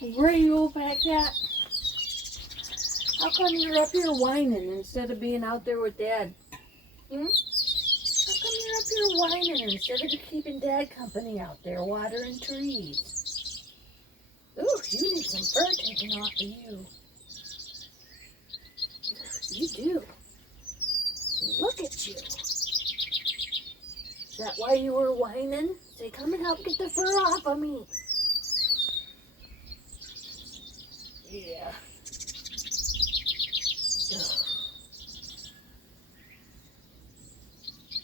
Where are you old back at? How come you're up here whining instead of being out there with Dad? Hmm? How come you're up here whining instead of keeping Dad company out there watering trees? Ooh, you need some fur taken off of you. You do. Look at you. Is that why you were whining? Say, come and help get the fur off of me. Yeah.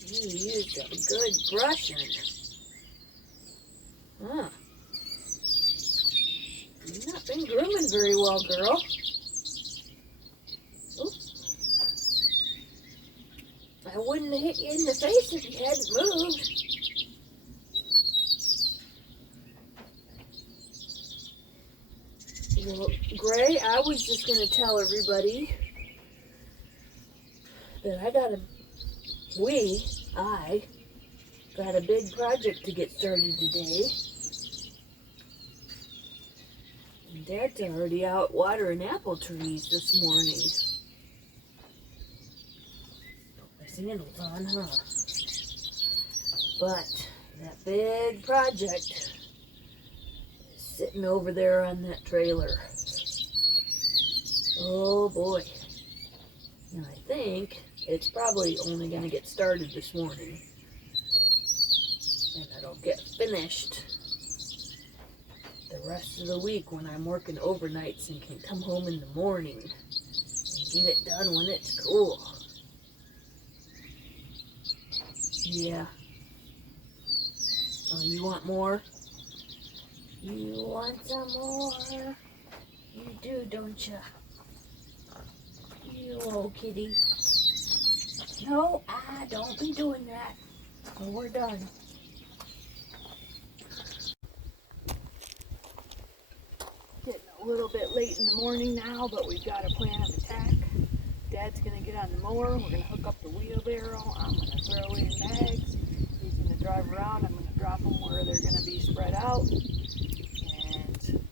You used a good brushing. Huh. You've not been grooming very well, girl. Ooh. I wouldn't have hit you in the face if you hadn't moved. Well, Gray, I was just going to tell everybody that I got a big project to get started today. And Dad's already out watering apple trees this morning. Put my sandals on, huh? But that big project is sitting over there on that trailer. Oh boy. And I think it's probably only going to get started this morning. And it'll get finished the rest of the week when I'm working overnights and can come home in the morning and get it done when it's cool. Yeah. Oh, you want more? You want some more? You do, don't you? You old kitty. No, don't be doing that. Oh, we're done. Getting a little bit late in the morning now, but we've got a plan of attack. Dad's going to get on the mower. We're going to hook up the wheelbarrow. I'm going to throw in bags. He's going to drive around. I'm going to drop them where they're going to be spread out. And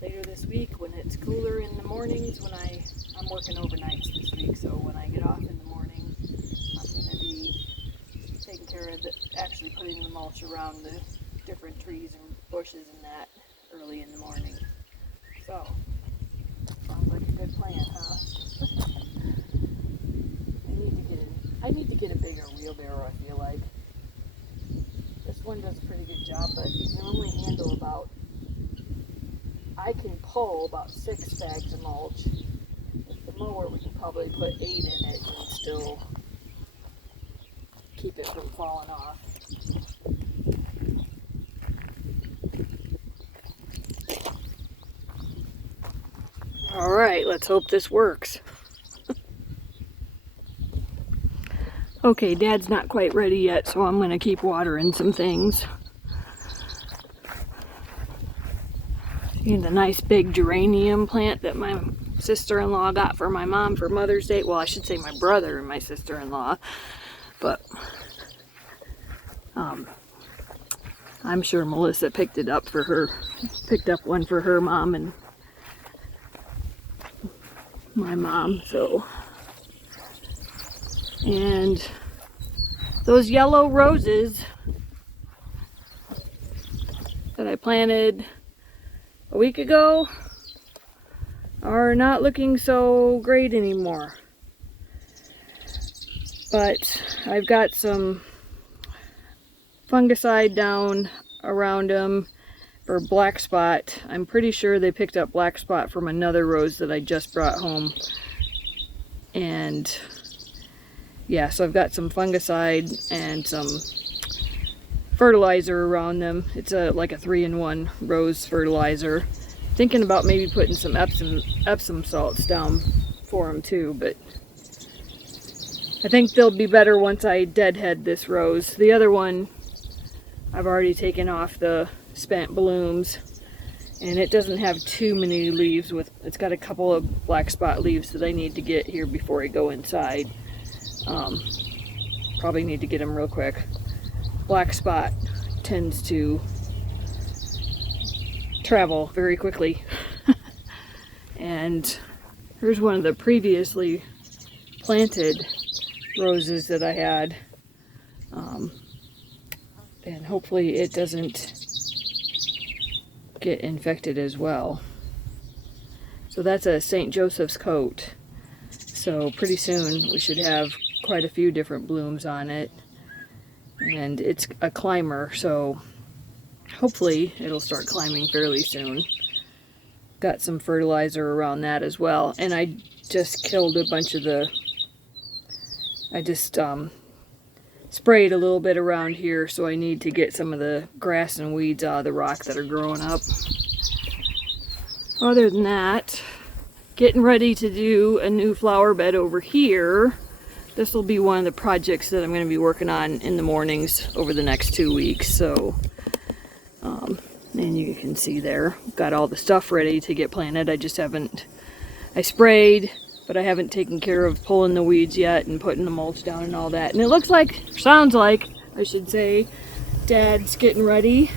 later this week, when it's cooler in the mornings, when I'm working overnights this week, so when I get off in the morning, I'm going to be taking care of actually putting the mulch around the different trees and bushes and that early in the morning. So, sounds like a good plan, huh? I need to get a bigger wheelbarrow, I feel like. This one does a pretty good job, but you can only handle I can pull about 6 bags of mulch. With the mower, we can probably put 8 in it and still keep it from falling off. All right, let's hope this works. Okay, Dad's not quite ready yet, so I'm going to keep watering some things. See the nice big geranium plant that my sister-in-law got for my mom for Mother's Day. Well, I should say my brother and my sister-in-law, but I'm sure Melissa picked up one for her mom and my mom, so. And those yellow roses that I planted a week ago are not looking so great anymore. But I've got some fungicide down around them for black spot. I'm pretty sure they picked up black spot from another rose that I just brought home. And yeah, so I've got some fungicide and some fertilizer around them. It's like a 3-in-1 rose fertilizer. Thinking about maybe putting some Epsom salts down for them too, but I think they'll be better once I deadhead this rose. The other one, I've already taken off the spent blooms, and it doesn't have too many leaves. It's got a couple of black spot leaves that I need to get here before I go inside. Probably need to get them real quick. Black spot tends to travel very quickly. And here's one of the previously planted roses that I had. And hopefully it doesn't get infected as well. So that's a St. Joseph's coat. So pretty soon we should have quite a few different blooms on it. And it's a climber, so hopefully it'll start climbing fairly soon. Got some fertilizer around that as well. And I just killed a bunch of I just sprayed a little bit around here, so I need to get some of the grass and weeds out of the rock that are growing up. Other than that, getting ready to do a new flower bed over here. This will be one of the projects that I'm going to be working on in the mornings over the next 2 weeks. So, and you can see there, got all the stuff ready to get planted. I sprayed, but I haven't taken care of pulling the weeds yet and putting the mulch down and all that. And it sounds like, I should say, Dad's getting ready.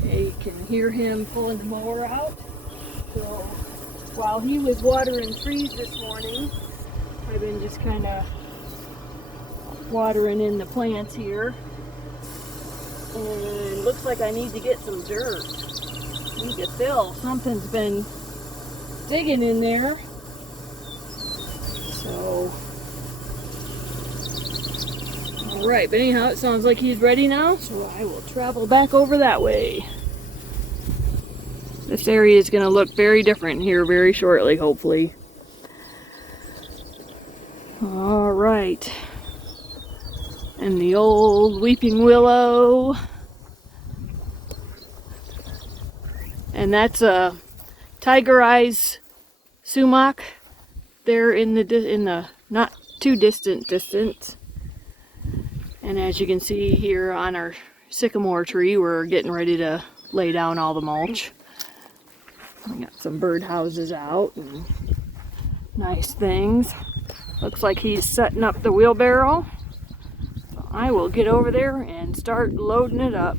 Okay, you can hear him pulling the mower out. So while he was watering trees this morning, I've been just kind of watering in the plants here. And looks like I need to get some dirt. I need to fill. Something's been digging in there. So, alright, but anyhow, it sounds like he's ready now, so I will travel back over that way. This area is going to look very different here very shortly, hopefully. Alright. And the old weeping willow. And that's a tiger eyes sumac there in the not too distant distance. And as you can see here on our sycamore tree, we're getting ready to lay down all the mulch. We got some bird houses out and nice things. Looks like he's setting up the wheelbarrow. So I will get over there and start loading it up.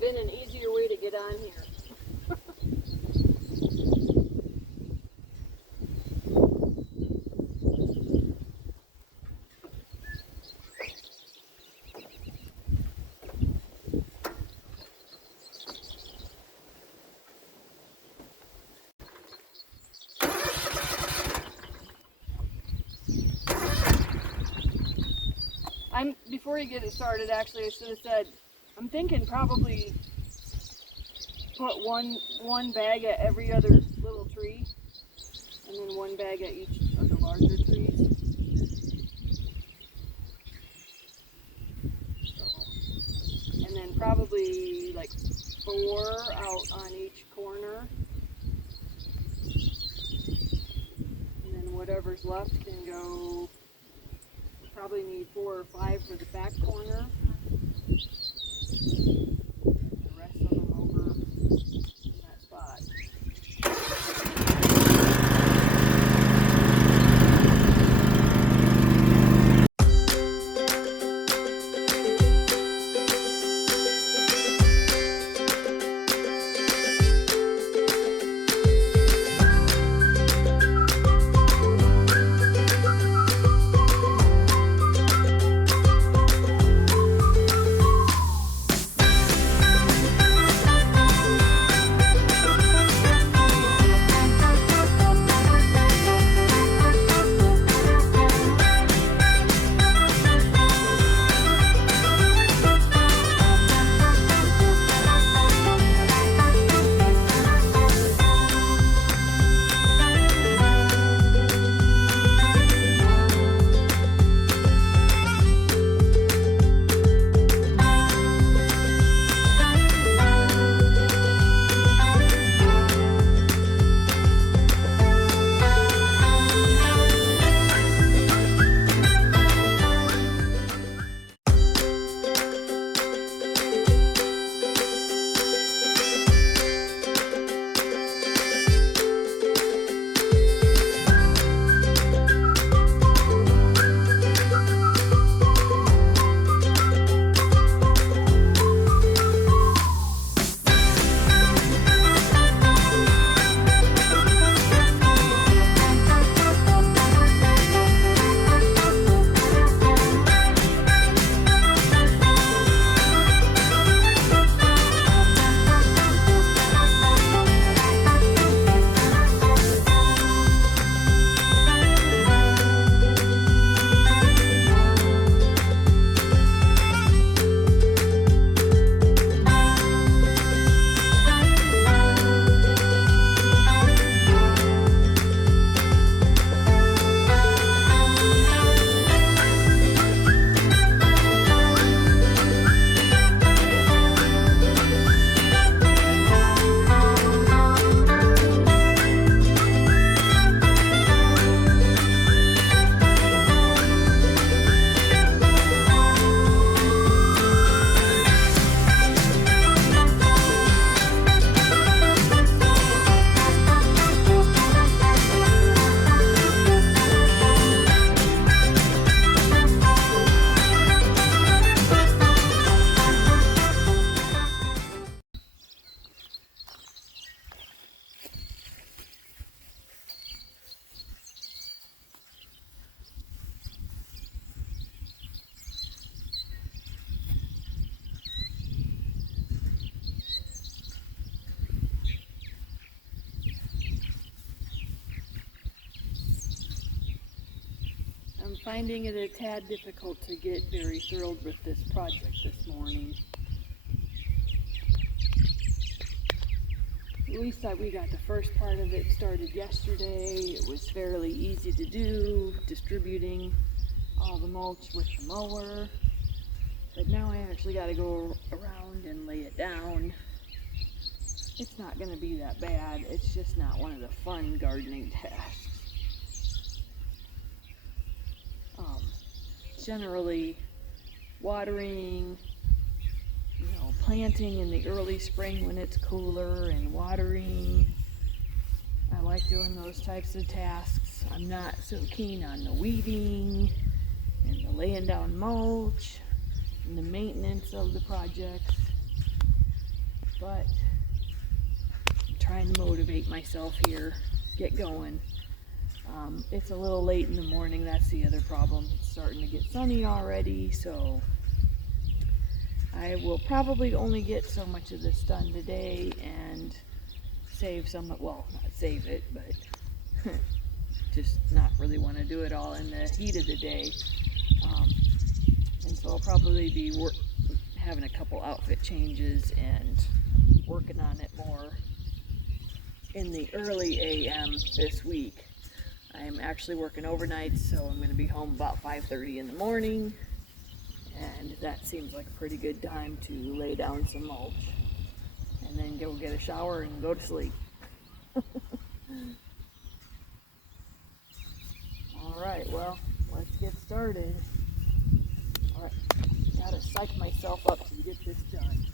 Been an easier way to get on here. Before you get it started, actually, I should have said, I'm thinking probably put one bag at every other little tree, and then one bag at each of the larger trees. So, and then probably like 4 out on each corner. And then whatever's left can go, probably need 4 or 5 for the back corner. The rest of them over in that spot. finding it a tad difficult to get very thrilled with this project this morning. At least we got the first part of it started yesterday. It was fairly easy to do, distributing all the mulch with the mower. But now I actually got to go around and lay it down. It's not going to be that bad. It's just not one of the fun gardening tasks. Generally, watering, planting in the early spring when it's cooler and watering. I like doing those types of tasks. I'm not so keen on the weeding and the laying down mulch and the maintenance of the projects. But I'm trying to motivate myself here, get going. It's a little late in the morning, that's the other problem. It's starting to get sunny already, so I will probably only get so much of this done today and save some, well, not save it, but just not really want to do it all in the heat of the day. And so I'll probably be having a couple outfit changes and working on it more in the early AM this week. I am actually working overnight, so I'm going to be home about 5:30 in the morning, and that seems like a pretty good time to lay down some mulch and then go get a shower and go to sleep. Alright, well, let's get started. Alright, gotta psych myself up to get this done.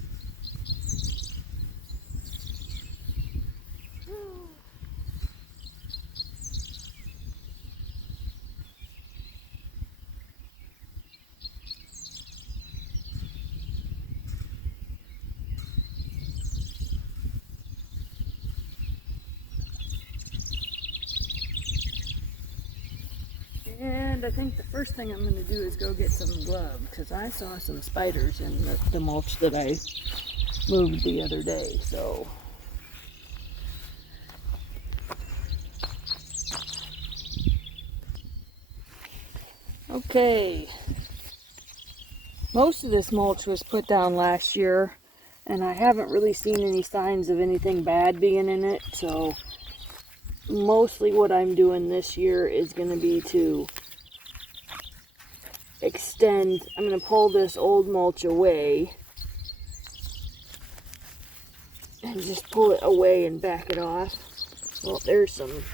And I think the first thing I'm going to do is go get some gloves, because I saw some spiders in the mulch that I moved the other day, so. Okay. Most of this mulch was put down last year, and I haven't really seen any signs of anything bad being in it, so mostly what I'm doing this year is going to be to extend. I'm going to pull this old mulch away and just pull it away and back it off. Well, there's some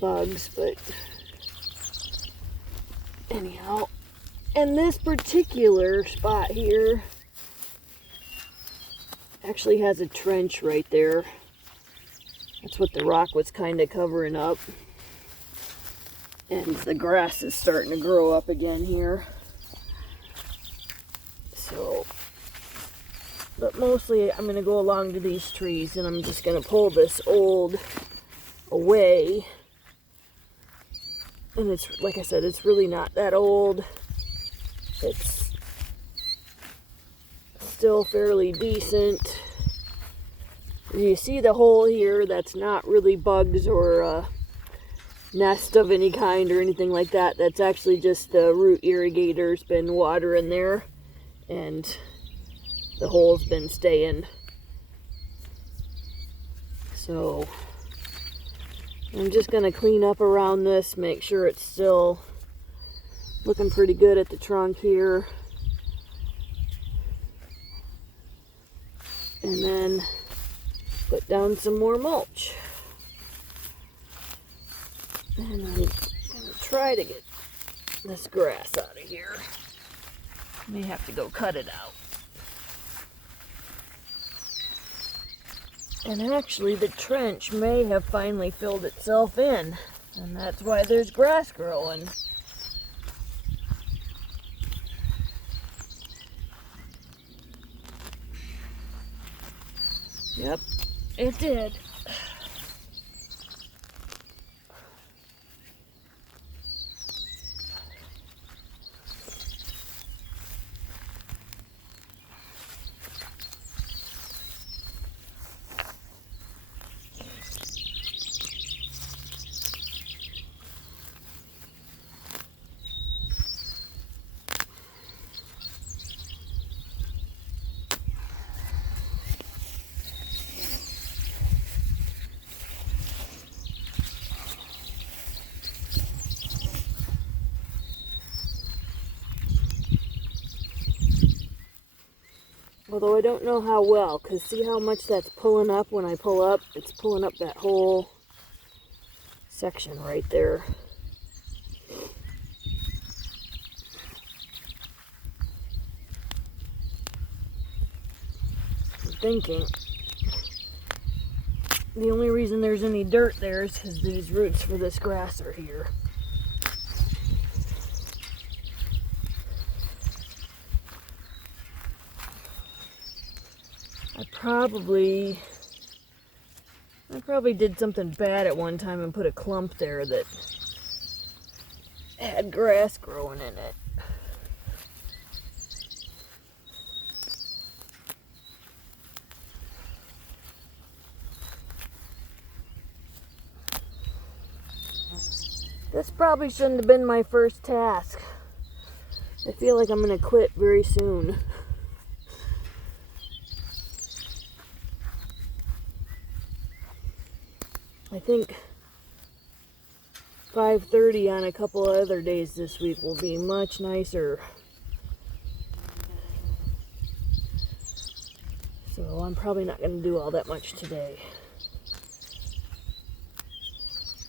bugs, but anyhow. And this particular spot here actually has a trench right there. That's what the rock was kind of covering up. And the grass is starting to grow up again here. So, but mostly I'm going to go along to these trees and I'm just going to pull this old away. And it's, like I said, it's really not that old. It's still fairly decent. You see the hole here, that's not really bugs or a nest of any kind or anything like that. That's actually just the root irrigator's been watering there and the hole's been staying. So I'm just going to clean up around this, make sure it's still looking pretty good at the trunk here. And then put down some more mulch. And I'm going to try to get this grass out of here. May have to go cut it out. And actually the trench may have finally filled itself in. And that's why there's grass growing. Yep, it did. Although I don't know how well, because see how much that's pulling up when I pull up? It's pulling up that whole section right there. I'm thinking the only reason there's any dirt there is because these roots for this grass are here. I probably did something bad at one time and put a clump there that had grass growing in it. This probably shouldn't have been my first task. I feel like I'm gonna quit very soon. I think 5:30 on a couple of other days this week will be much nicer. So I'm probably not going to do all that much today.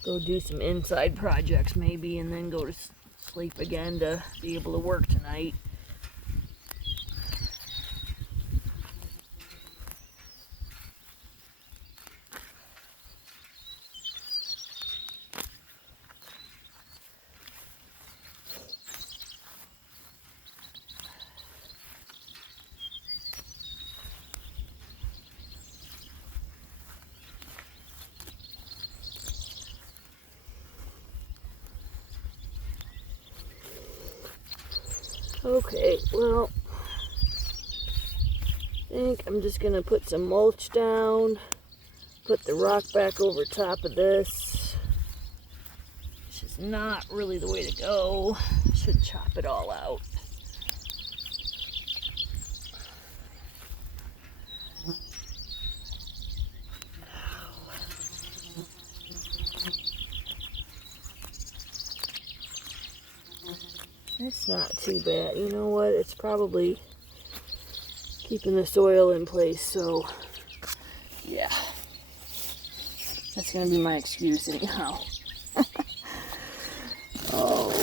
Go do some inside projects maybe, and then go to sleep again to be able to work tonight. Okay, well, I think I'm just going to put some mulch down, put the rock back over top of this, which is not really the way to go. I should chop it all out. It's not too bad. You know what? It's probably keeping the soil in place, so yeah. That's going to be my excuse anyhow. Oh.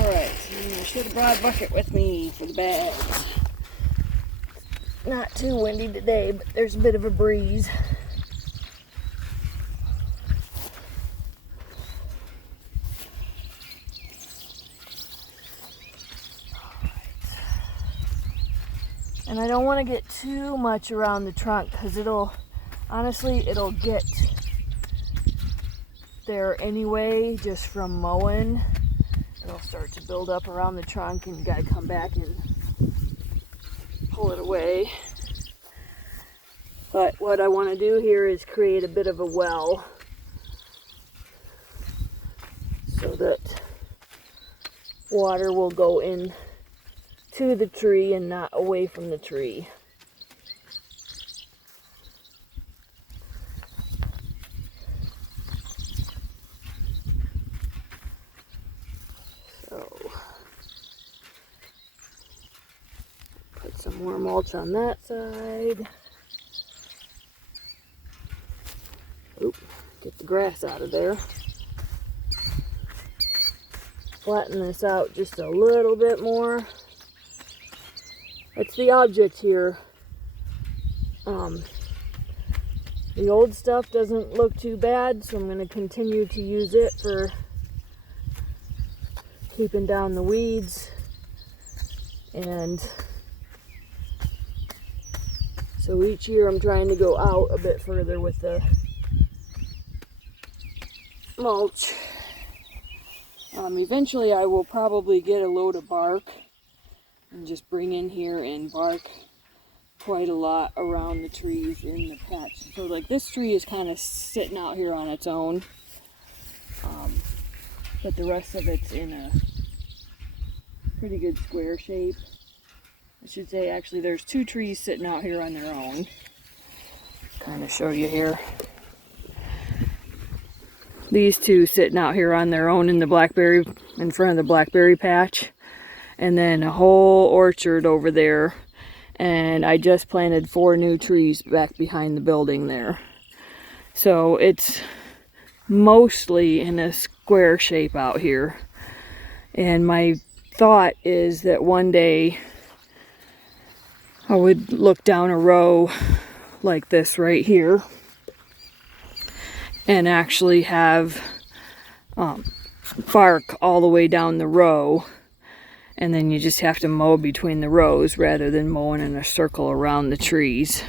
Alright, I should have brought a bucket with me for the bags. Not too windy today, but there's a bit of a breeze. And I don't want to get too much around the trunk because it'll get there anyway just from mowing. It'll start to build up around the trunk and you gotta come back and pull it away. But what I want to do here is create a bit of a well so that water will go in to the tree and not away from the tree. Put some more mulch on that side. Oop, get the grass out of there. Flatten this out just a little bit more. That's the object here. The old stuff doesn't look too bad, so I'm going to continue to use it for keeping down the weeds and So each year I'm trying to go out a bit further with the mulch. Eventually I will probably get a load of bark and just bring in here and bark quite a lot around the trees in the patch. So like this tree is kind of sitting out here on its own, but the rest of it's in a pretty good square shape. I should say actually there's two trees sitting out here on their own. Kind of show you here. These two sitting out here on their own in the blackberry, in front of the blackberry patch. And then a whole orchard over there. And I just planted 4 new trees back behind the building there. So it's mostly in a square shape out here. And my thought is that one day I would look down a row like this right here and actually have bark all the way down the row. And then you just have to mow between the rows rather than mowing in a circle around the trees.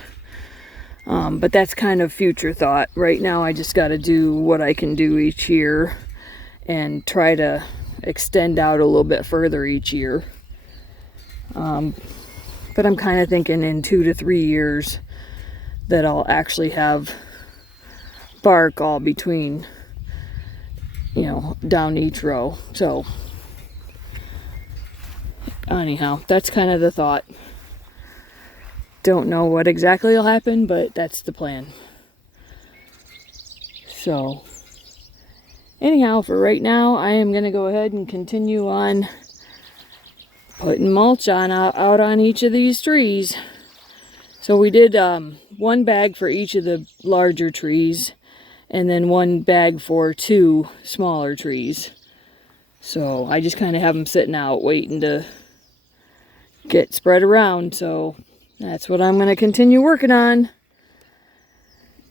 But that's kind of future thought. Right now I just got to do what I can do each year and try to extend out a little bit further each year. But I'm kind of thinking in 2 to 3 years that I'll actually have bark all between, you know, down each row. So anyhow, that's kind of the thought. Don't know what exactly will happen, but that's the plan. So anyhow, for right now, I am going to go ahead and continue on putting mulch on out on each of these trees. So we did 1 bag for each of the larger trees, and then 1 bag for 2 smaller trees. So I just kind of have them sitting out waiting to get spread around. So that's what I'm going to continue working on.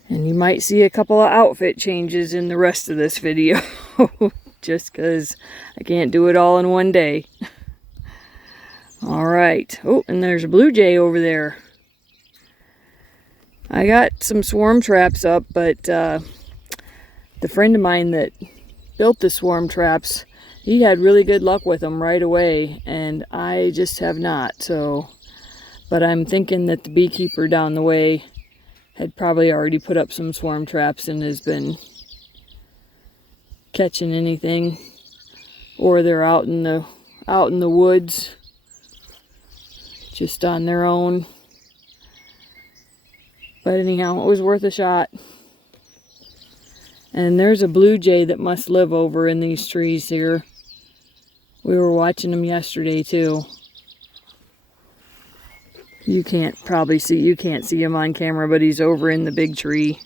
And you might see a couple of outfit changes in the rest of this video. Just because I can't do it all in one day. Alright. Oh, and there's a blue jay over there. I got some swarm traps up, but the friend of mine that built the swarm traps, he had really good luck with them right away, and I just have not. So, but I'm thinking that the beekeeper down the way had probably already put up some swarm traps and has been catching anything, or they're out in the woods just on their own. But anyhow, it was worth a shot. And there's a blue jay that must live over in these trees here. We were watching him yesterday too. You can't see him on camera, but he's over in the big tree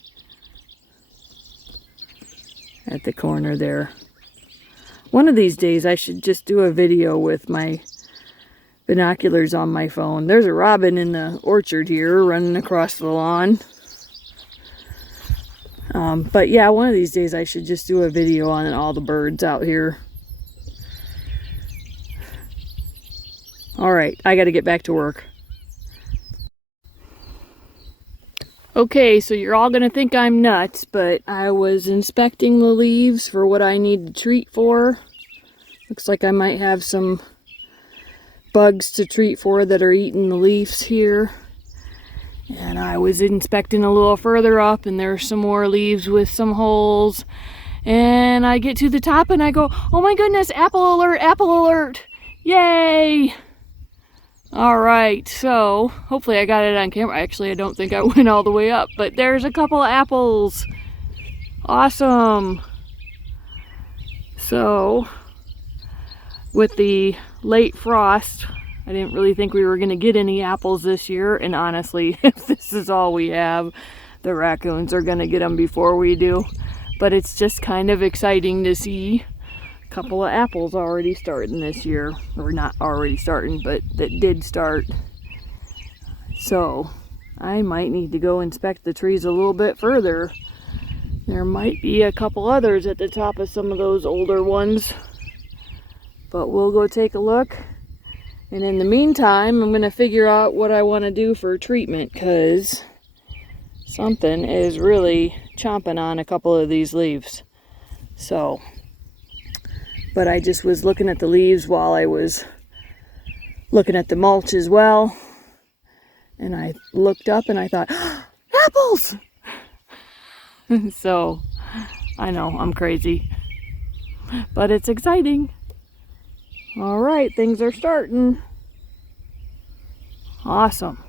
at the corner there. One of these days I should just do a video with my binoculars on my phone. There's a robin in the orchard here running across the lawn. But yeah, one of these days I should just do a video on all the birds out here. Alright, I gotta get back to work. Okay, so you're all gonna think I'm nuts, but I was inspecting the leaves for what I need to treat for. Looks like I might have some bugs to treat for that are eating the leaves here. And I was inspecting a little further up, and there's some more leaves with some holes. And I get to the top and I go, oh my goodness, apple alert, apple alert. Yay! Alright, so hopefully I got it on camera. Actually, I don't think I went all the way up, but there's a couple of apples. Awesome. So, with the late frost, I didn't really think we were going to get any apples this year, and honestly, if this is all we have, the raccoons are going to get them before we do. But it's just kind of exciting to see a couple of apples already starting this year. Or not already starting, but that did start. So, I might need to go inspect the trees a little bit further. There might be a couple others at the top of some of those older ones. But we'll go take a look And in the meantime, I'm going to figure out what I want to do for treatment, because something is really chomping on a couple of these leaves. So, but I just was looking at the leaves while I was looking at the mulch as well. And I looked up and I thought, apples! So, I know, I'm crazy. But it's exciting. All right, things are starting. Awesome.